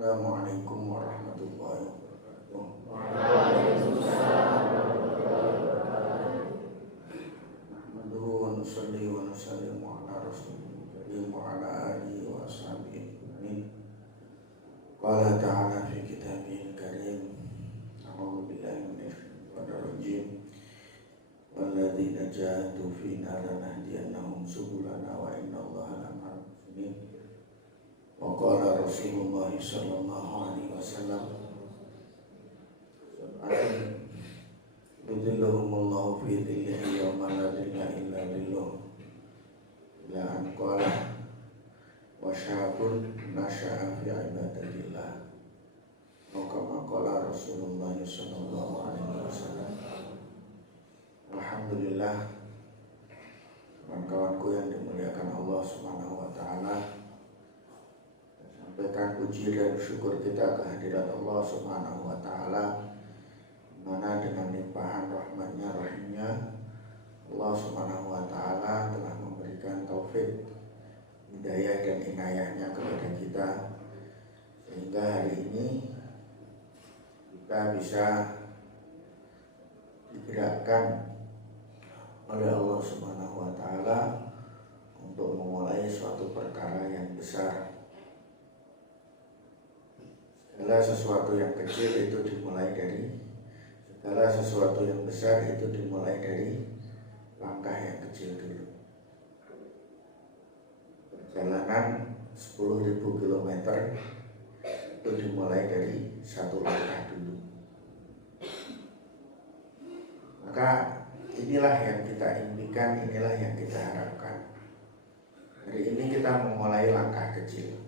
Assalamualaikum warahmatullahi wabarakatuh. Nahmaduhu wa nusalli wa nusallimu ala rasulil karim wa ala alihi wa ashabihi ajmain. Qala ta'ala fi kitabihil karim. A'udzu billahi minasyaitonir rajim. Walladzina jahadu fina lanahdiyannahum subulana wa innallaha lama'al muhsinin. Wa qala Rasulullah sallallahu alaihi wasallam yudhilluhumullahu fi dhillihi yawma la dhilla illa dhilluh ila an qala wa syabun nasha'a fi ibadatillah wa kama qala Rasulullah sallallahu alaihi wasallam. Alhamdulillah, kawan-kawanku yang dimuliakan Allah Subhanahu wa taala, sampaikan puji dan syukur kita kehadirat Allah Subhanahu wa taala, mana dengan limpahan rahmatnya rahimnya Allah Subhanahu wa taala telah memberikan taufik, hidayah dan inayahnya kepada kita, sehingga hari ini kita bisa digerakkan oleh Allah Subhanahu wa taala untuk memulai suatu perkara yang besar. Segala sesuatu yang kecil itu dimulai dari segala sesuatu yang besar itu dimulai dari langkah yang kecil dulu. Perjalanan 10.000 km itu dimulai dari satu langkah dulu. Maka inilah yang kita impikan, inilah yang kita harapkan. Hari ini kita memulai langkah kecil,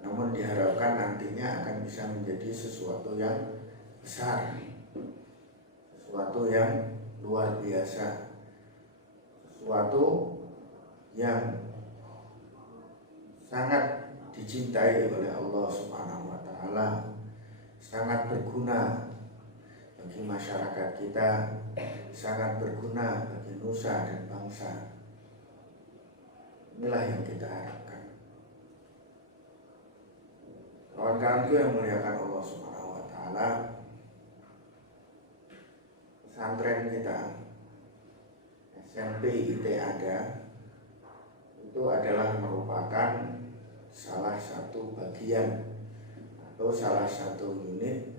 namun diharapkan nantinya akan bisa menjadi sesuatu yang besar, sesuatu yang luar biasa, sesuatu yang sangat dicintai oleh Allah Subhanahu wa taala, sangat berguna bagi masyarakat kita, sangat berguna bagi nusa dan bangsa. Inilah yang kita harapkan. Kawan-kawanku yang muliakan Allah Subhanahu wa taala, pesantren kita SMP IT Ada itu adalah merupakan salah satu bagian atau salah satu unit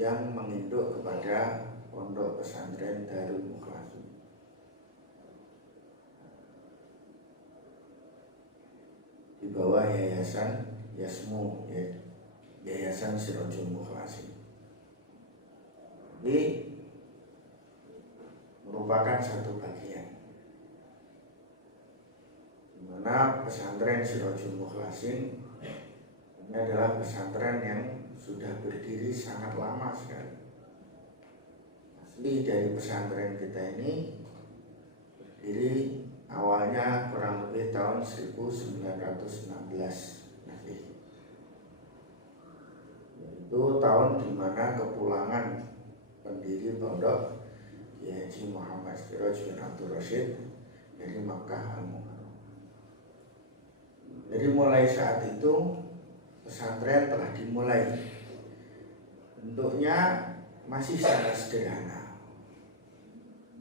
yang menginduk kepada Pondok Pesantren Darul Mukhlasin. Di bawah Yayasan Yasmu, Yayasan Sirajul Mukhlasin. Ini merupakan satu bagian di mana pesantren Sirajul Mukhlasin ini adalah pesantren yang sudah berdiri sangat lama sekali. Asli dari pesantren kita ini berdiri awalnya kurang lebih tahun 1916 yaitu tahun di mana kepulangan pendiri pondok Kiai Haji Muhammad Siraj bin Abdul Rashid dari Makkah Al-Mukarramah. Jadi mulai saat itu pesantren telah dimulai. Bentuknya masih sangat sederhana.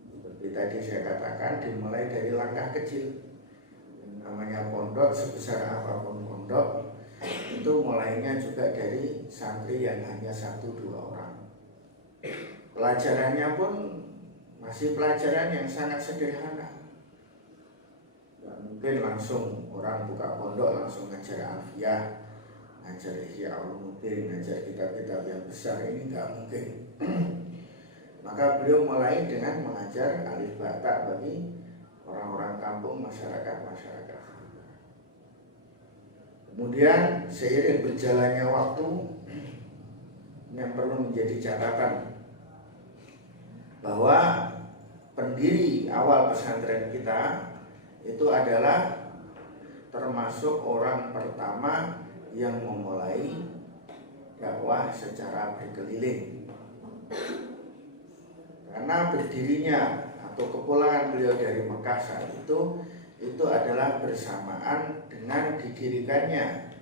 Seperti tadi saya katakan, dimulai dari langkah kecil. Yang namanya pondok, sebesar apapun pondok, itu mulainya juga dari santri yang hanya 1-2 orang. Pelajarannya pun masih pelajaran yang sangat sederhana. Tidak mungkin langsung orang buka pondok langsung ngajar alfiyah, ngajar Ihya Ulumuddin, ngajar kitab-kitab yang besar, ini nggak mungkin. Maka beliau mulai dengan mengajar alif bata bagi orang-orang kampung, masyarakat. Kemudian seiring berjalannya waktu, yang perlu menjadi catatan bahwa pendiri awal pesantren kita itu adalah termasuk orang pertama yang memulai dakwah secara berkeliling. Karena berdirinya atau kepulangan beliau dari Mekah saat itu adalah bersamaan dengan didirikannya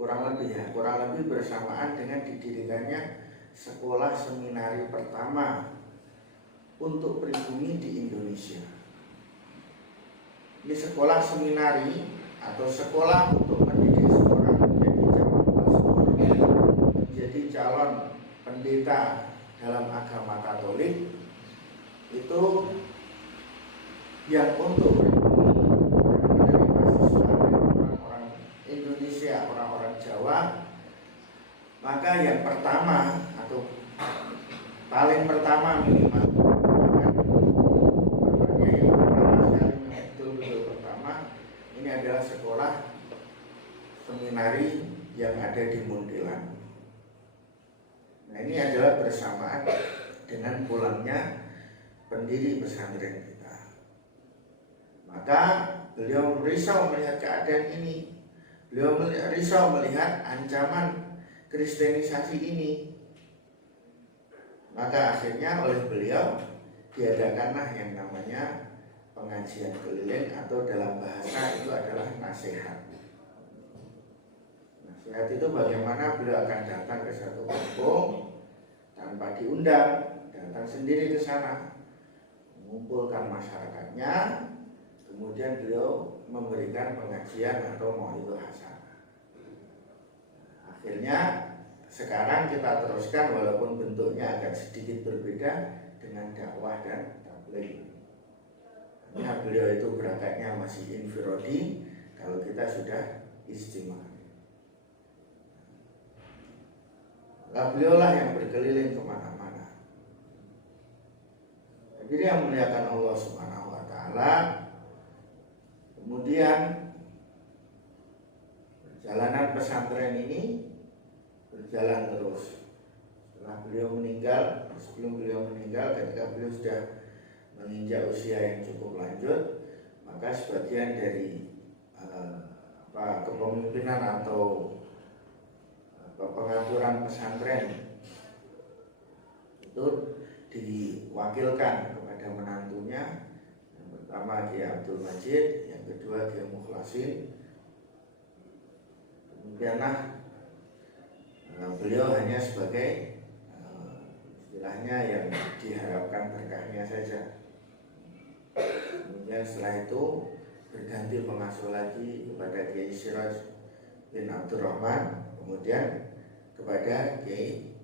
kurang lebih bersamaan dengan didirikannya sekolah seminari pertama untuk pribumi di Indonesia. Ini sekolah seminari atau sekolah untuk mendidik seorang menjadi calon pendeta dalam agama Katolik, itu yang untuk orang-orang Indonesia, orang-orang Jawa. Maka yang pertama atau paling pertama minimal, ini adalah sekolah seminari yang ada di Muntilan. Nah, ini adalah bersamaan dengan pulangnya pendiri pesantren kita. Maka beliau risau melihat keadaan ini. Beliau risau melihat ancaman kristenisasi ini. Maka akhirnya oleh beliau diadakanlah yang namanya pengajian keliling, atau dalam bahasa itu adalah nasihat. Nasihat itu bagaimana beliau akan datang ke satu kampung tanpa diundang, datang sendiri ke sana, mengumpulkan masyarakatnya, kemudian beliau memberikan pengajian atau mau'idhah hasanah. Akhirnya sekarang kita teruskan walaupun bentuknya agak sedikit berbeda dengan dakwah dan tabligh. Nah, beliau itu berangkatnya masih infirodi, kalau kita sudah istimewa. Nah, beliaulah yang berkeliling kemana-mana. Jadi yang memuliakan Allah Subhanahu wa Ta'ala. Kemudian perjalanan pesantren ini berjalan terus. Setelah beliau meninggal, sebelum beliau meninggal, ketika beliau sudah menginjak usia yang cukup lanjut, maka sebagian dari kepemimpinan atau pengaturan pesantren itu diwakilkan kepada menantunya. Yang pertama Kiai Abdul Majid, yang kedua Kiai Mukhlasin. Kemudianlah beliau hanya sebagai istilahnya yang diharapkan berkahnya saja. Kemudian setelah itu berganti pengasuh lagi kepada Kiai Siraj bin Abdurrahman, kemudian kepada Kiai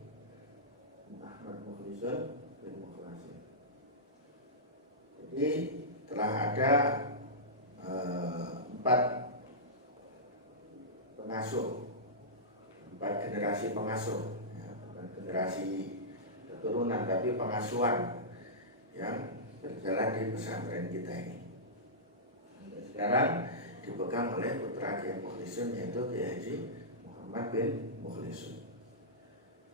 Ahmad Mukhlisun bin Mukhlasin. Jadi telah ada 4 pengasuh, 4 generasi pengasuh, ya, bukan generasi keturunan tapi pengasuhan yang berjalan di pesantren kita ini. Sekarang dipegang oleh putra Kiai Mukhlisun, yaitu Kiai Haji Muhammad bin Mukhlisun.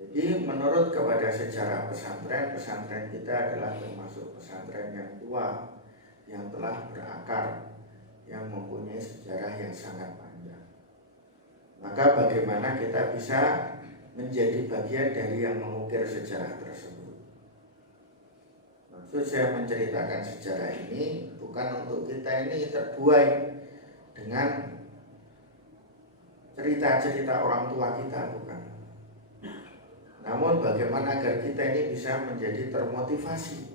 Jadi menurut kepada sejarah pesantren kita adalah termasuk pesantren yang tua, yang telah berakar, yang mempunyai sejarah yang sangat panjang. Maka bagaimana kita bisa menjadi bagian dari yang mengukir sejarah tersebut? Maksud saya menceritakan sejarah ini bukan untuk kita ini terbuai dengan cerita-cerita orang tua kita, bukan. Namun bagaimana agar kita ini bisa menjadi termotivasi,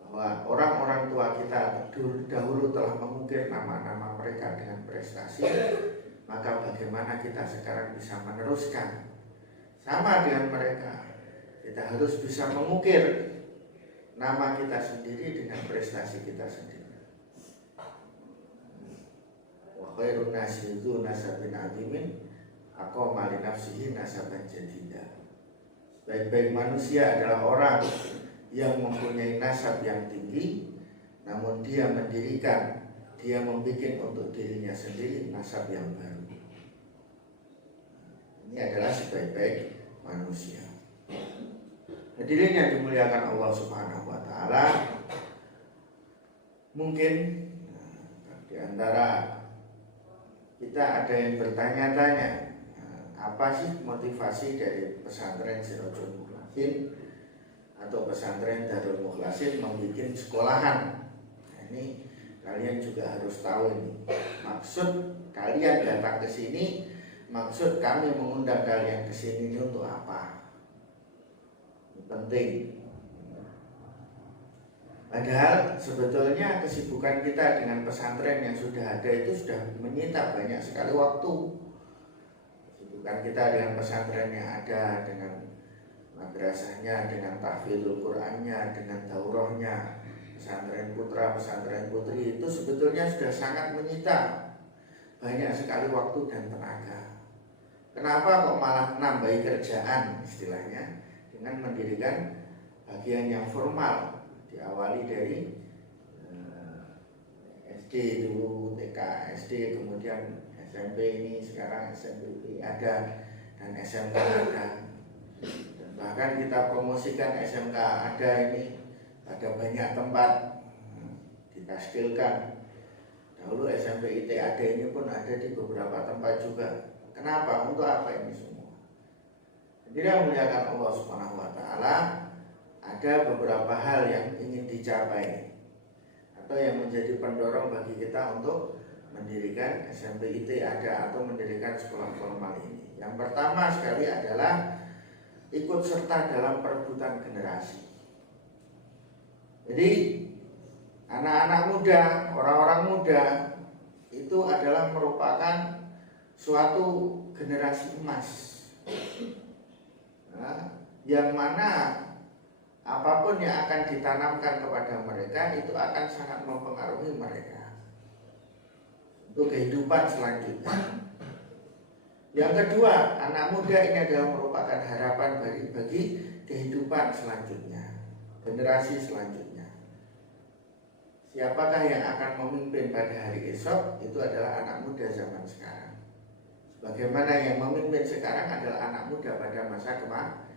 bahwa orang-orang tua kita dahulu telah mengukir nama-nama mereka dengan prestasi, maka bagaimana kita sekarang bisa meneruskan sama dengan mereka. Kita harus bisa mengukir nama kita sendiri dengan prestasi kita sendiri. Wa khairun nasi itu nasabin azimin aqama li nafsihi nasaban jadida. Sebaik-baik manusia adalah orang yang mempunyai nasab yang tinggi, namun dia membuat untuk dirinya sendiri nasab yang baru. Ini adalah sebaik-baik manusia. Hadirin yang dimuliakan Allah Subhanahu wa Ta'ala, mungkin di antara kita ada yang bertanya-tanya, apa sih motivasi dari pesantren Sirajul Mukhlasin atau pesantren Darul Mukhlasin membuat sekolahan? Nah, ini kalian juga harus tahu ini. Maksud kalian datang ke sini, maksud kami mengundang kalian ke sini ini untuk apa? Ini penting. Padahal sebetulnya kesibukan kita dengan pesantren yang sudah ada itu sudah menyita banyak sekali waktu. Kesibukan kita dengan pesantren yang ada, dengan madrasahnya, dengan tahfidzul Qur'annya, dengan daurahnya, pesantren putra, pesantren putri, itu sebetulnya sudah sangat menyita banyak sekali waktu dan tenaga. Kenapa kok malah nambahi kerjaan istilahnya dengan mendirikan bagian yang formal, diawali dari SD dulu, TK, SD, kemudian SMP, ini sekarang SMP ada dan SMK ada, dan bahkan kita promosikan SMK ada ini pada banyak tempat, ditaskilkan. Dahulu SMP IT ada ini pun ada di beberapa tempat juga. Kenapa? Untuk apa ini semua? Jadi yang muliakan Allah Subhanahu wa taala, ada beberapa hal yang ingin dicapai atau yang menjadi pendorong bagi kita untuk mendirikan SMP IT ada atau mendirikan sekolah formal ini. Yang pertama sekali adalah ikut serta dalam perebutan generasi. Jadi anak-anak muda, orang-orang muda itu adalah merupakan suatu generasi emas, yang mana apapun yang akan ditanamkan kepada mereka itu akan sangat mempengaruhi mereka untuk kehidupan selanjutnya. Yang kedua, anak muda ini adalah merupakan harapan bagi kehidupan selanjutnya, generasi selanjutnya. Siapakah yang akan memimpin pada hari esok? Itu adalah anak muda zaman sekarang. Bagaimana yang memimpin sekarang adalah anak muda pada masa kemarin.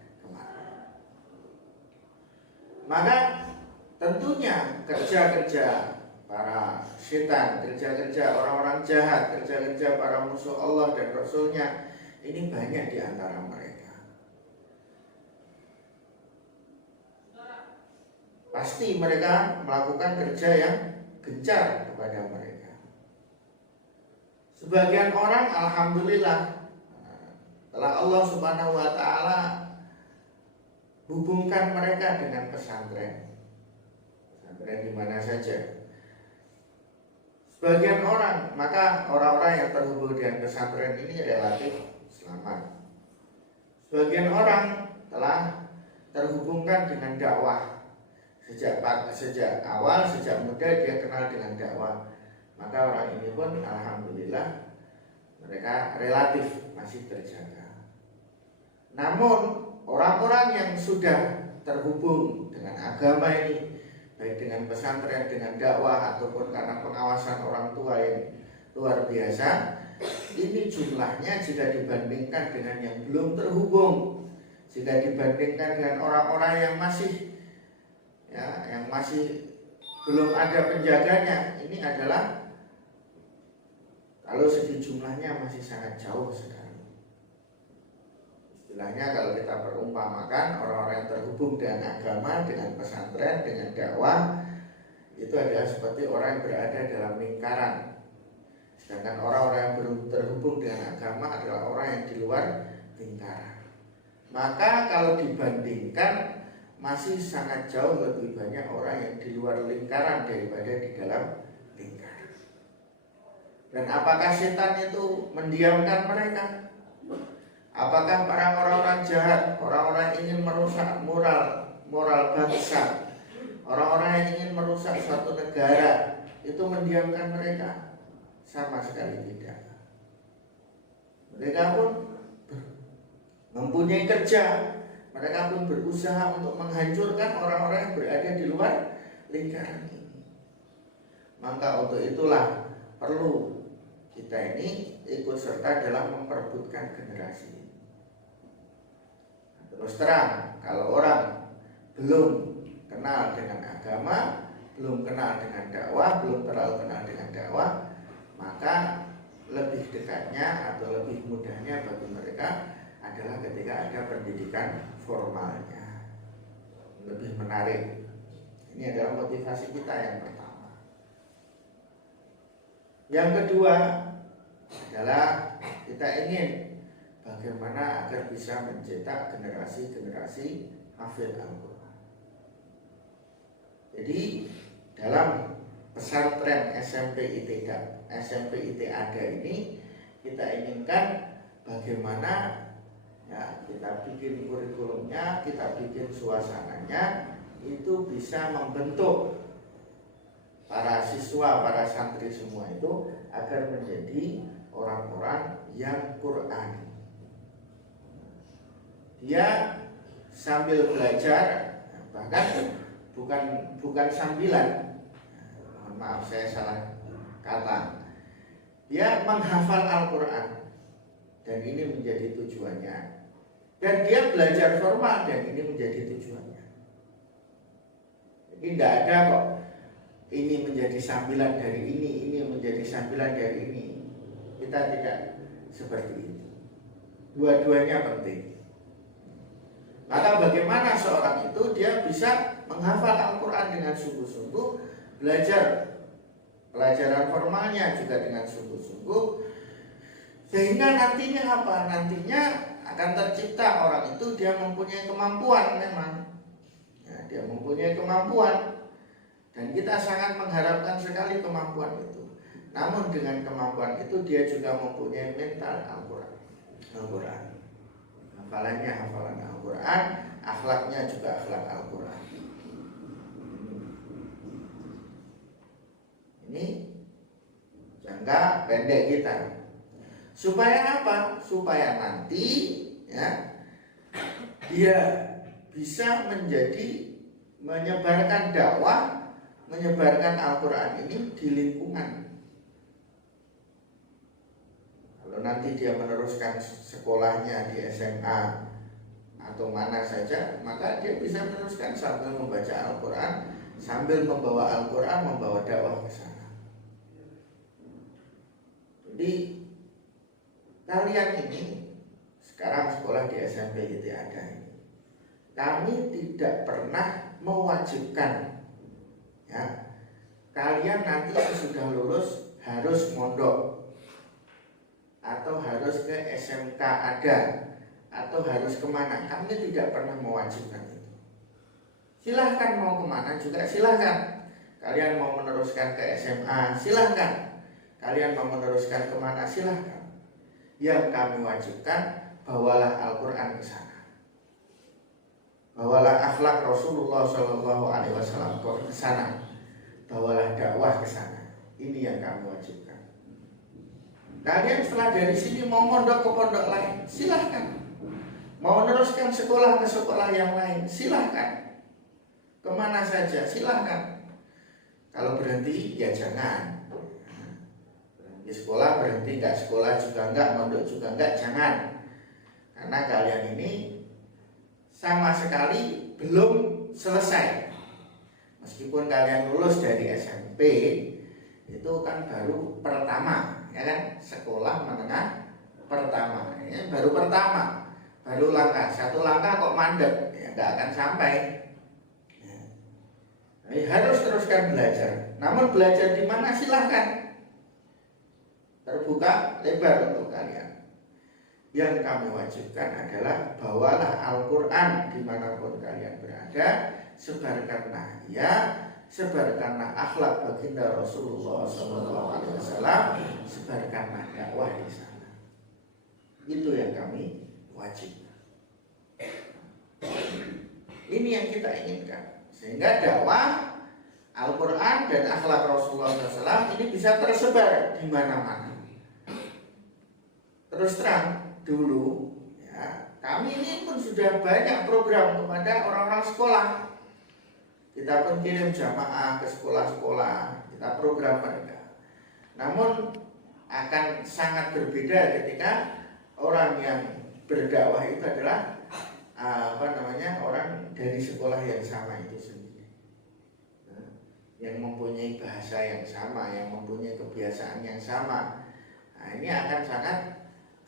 Maka tentunya kerja-kerja para setan, kerja-kerja orang-orang jahat, kerja-kerja para musuh Allah dan Rasulnya, ini banyak di antara mereka. Pasti mereka melakukan kerja yang gencar kepada mereka. Sebagian orang alhamdulillah telah Allah Subhanahu wa taala hubungkan mereka dengan pesantren. Pesantren di mana saja. Sebagian orang, maka orang-orang yang terhubung dengan pesantren ini relatif selamat. Sebagian orang telah terhubungkan dengan dakwah. Sejak awal, sejak muda dia kenal dengan dakwah. Maka orang ini pun alhamdulillah mereka relatif masih terjaga. Namun orang-orang yang sudah terhubung dengan agama ini, baik dengan pesantren, dengan dakwah, ataupun karena pengawasan orang tua yang luar biasa, ini jumlahnya jika dibandingkan dengan yang belum terhubung, jika dibandingkan dengan orang-orang yang masih belum ada penjaganya, ini adalah kalau segi jumlahnya masih sangat jauh sekali. Istilahnya kalau kita perumpamakan orang-orang yang terhubung dengan agama, dengan pesantren, dengan dakwah, itu adalah seperti orang yang berada dalam lingkaran. Sedangkan orang-orang yang belum terhubung dengan agama adalah orang yang di luar lingkaran. Maka kalau dibandingkan masih sangat jauh lebih banyak orang yang di luar lingkaran daripada di dalam lingkaran. Dan apakah setan itu mendiamkan mereka? Apakah para orang-orang jahat, orang-orang yang ingin merusak moral bangsa, orang-orang yang ingin merusak suatu negara itu mendiamkan mereka? Sama sekali tidak. Mereka pun mempunyai kerja, mereka pun berusaha untuk menghancurkan orang-orang yang berada di luar lingkaran ini. Maka untuk itulah perlu kita ini ikut serta dalam memperebutkan generasi. Terus terang, kalau orang belum kenal dengan agama, belum kenal dengan dakwah, belum terlalu kenal dengan dakwah, maka lebih dekatnya atau lebih mudahnya bagi mereka adalah ketika ada pendidikan formalnya. Lebih menarik. Ini adalah motivasi kita yang pertama. Yang kedua, adalah kita ingin bagaimana agar bisa mencetak generasi-generasi hafid Al-Quran. Jadi dalam pesantren SMP IT Ada ini kita inginkan bagaimana ya kita bikin kurikulumnya, kita bikin suasananya itu bisa membentuk para siswa, para santri semua itu agar menjadi orang-orang yang Qur'ani. Dia sambil belajar, bahkan bukan sambilan. Mohon maaf saya salah kata. Dia menghafal Al-Quran dan ini menjadi tujuannya. Dan dia belajar formal dan ini menjadi tujuannya. Jadi tidak ada kok ini menjadi sambilan dari ini menjadi sambilan dari ini. Kita tidak seperti itu. Dua-duanya penting. Maka bagaimana seorang itu dia bisa menghafal Al-Quran dengan sungguh-sungguh, belajar pelajaran formalnya juga dengan sungguh-sungguh, sehingga nantinya apa? Nantinya akan tercipta orang itu dia mempunyai kemampuan memang. Ya, dia mempunyai kemampuan dan kita sangat mengharapkan sekali kemampuan itu. Namun dengan kemampuan itu dia juga mempunyai mental Al-Quran. Hafalannya hafalan Al-Quran, akhlaknya juga akhlak Al-Quran. Ini jangka pendek kita. Supaya apa? Supaya nanti ya dia bisa menyebarkan dakwah, menyebarkan Al-Quran ini di lingkungan. Kalau nanti dia meneruskan sekolahnya di SMA atau mana saja, maka dia bisa meneruskan sambil membaca Al-Quran, sambil membawa Al-Quran, membawa dakwah ke sana. Jadi kalian ini sekarang sekolah di SMP IT Ada ini, kami tidak pernah mewajibkan ya kalian nanti sesudah lulus harus mondok atau harus ke SMK Ada atau harus kemana. Kami tidak pernah mewajibkan itu. Silahkan mau kemana juga silahkan. Kalian mau meneruskan ke SMA silahkan. Kalian mau meneruskan kemana silahkan. Yang kami wajibkan, bawalah Al-Quran ke sana, bawalah akhlak Rasulullah SAW ke sana, bawalah dakwah ke sana. Ini yang kami wajibkan. Kalian setelah dari sini mau mondok ke pondok lain silahkan, mau meneruskan sekolah ke sekolah yang lain silahkan, kemana saja silahkan. Kalau berhenti ya jangan. Di sekolah berhenti, enggak sekolah juga enggak, mondok juga enggak, jangan. Karena kalian ini sama sekali belum selesai. Meskipun kalian lulus dari SMP, itu kan baru pertama, ya kan? Sekolah menengah pertama, ini baru pertama, baru langkah. Satu langkah kok mandek, ya enggak akan sampai. Ya. Jadi harus teruskan belajar. Namun belajar di mana silahkan. Terbuka lebar untuk kalian. Yang kami wajibkan adalah bawalah Al-Quran dimanapun kalian berada, sebarkanlah ya, sebarkanlah akhlak baginda Rasulullah SAW, sebarkanlah dakwah di sana. Itu yang kami wajibkan. Ini yang kita inginkan, sehingga dakwah Al-Quran dan akhlak Rasulullah SAW ini bisa tersebar di mana-mana. Terus terang dulu ya, kami ini pun sudah banyak program kepada orang-orang sekolah. Kita pun kirim jamaah ke sekolah-sekolah, kita program mereka. Namun akan sangat berbeda ketika orang yang berdakwah itu adalah orang dari sekolah yang sama itu sendiri, yang mempunyai bahasa yang sama, yang mempunyai kebiasaan yang sama. Nah, ini akan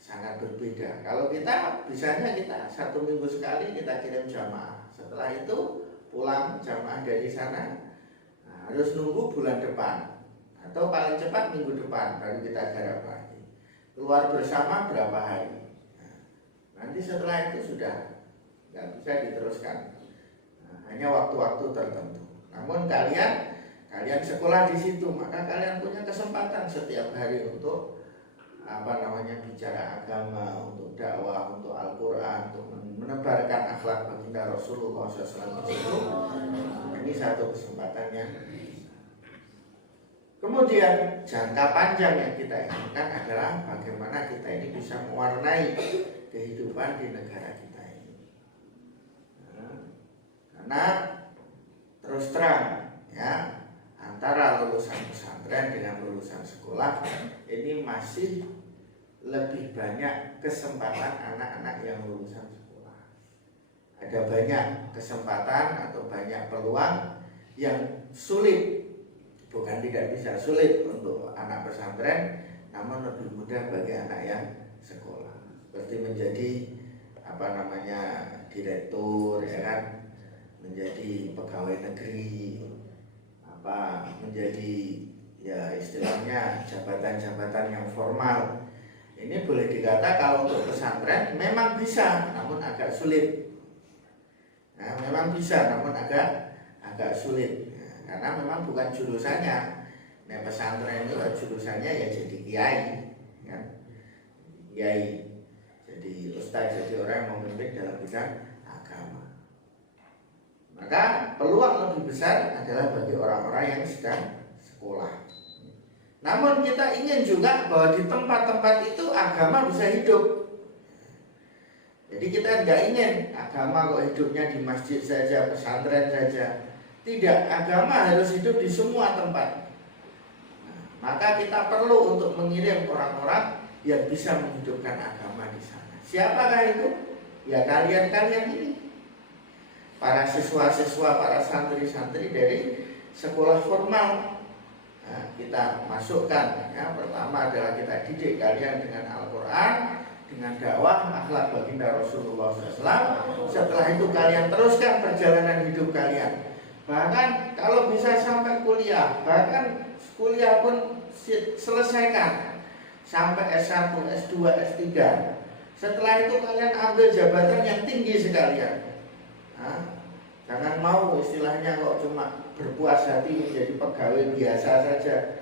sangat berbeda. Kalau kita bisanya kita 1 minggu sekali kita kirim jamaah. Setelah itu pulang jamaah dari sana, harus nunggu bulan depan atau paling cepat minggu depan baru kita garap lagi. keluar bersama berapa hari. Nanti setelah itu sudah nggak bisa diteruskan. Hanya waktu-waktu tertentu. Namun kalian sekolah di situ, maka kalian punya kesempatan setiap hari untuk bicara agama, untuk dakwah, untuk Al-Quran, untuk menebarkan akhlak baginda Rasulullah SAW. Ini satu kesempatan yang kemudian jangka panjang yang kita inginkan adalah bagaimana kita ini bisa mewarnai kehidupan di negara kita ini. Karena terus terang ya, antara lulusan pesantren dengan lulusan sekolah ini masih lebih banyak kesempatan anak-anak yang lulusan sekolah. Ada banyak kesempatan atau banyak peluang yang sulit, bukan tidak bisa, sulit untuk anak pesantren, namun lebih mudah bagi anak yang sekolah. Seperti menjadi direktur, ya kan, menjadi pegawai negeri, menjadi ya istilahnya jabatan-jabatan yang formal. Ini boleh dikata kalau untuk pesantren memang bisa, namun agak sulit. Memang bisa, namun agak sulit. Karena memang bukan jurusannya. Nah, pesantren itu jurusannya ya jadi kiai, kan? Kiai, jadi ustaz, jadi orang yang memimpin dalam bidang agama. Maka peluang lebih besar adalah bagi orang-orang yang sedang sekolah. Namun kita ingin juga bahwa di tempat-tempat itu agama bisa hidup. Jadi kita tidak ingin agama kok hidupnya di masjid saja, pesantren saja. Tidak, agama harus hidup di semua tempat. Maka kita perlu untuk mengirim orang-orang yang bisa menghidupkan agama di sana. Siapakah itu? Ya kalian-kalian ini. Para siswa-siswa, para santri-santri dari sekolah formal. Kita masukkan, ya, pertama adalah kita didik kalian dengan Al-Quran, dengan dakwah akhlak baginda Rasulullah SAW. Setelah itu kalian teruskan perjalanan hidup kalian. Bahkan kalau bisa sampai kuliah, bahkan kuliah pun selesaikan sampai S1, S2, S3. Setelah itu kalian ambil jabatan yang tinggi sekalian. Jangan mau istilahnya kok cuma berpuas hati menjadi pegawai biasa saja.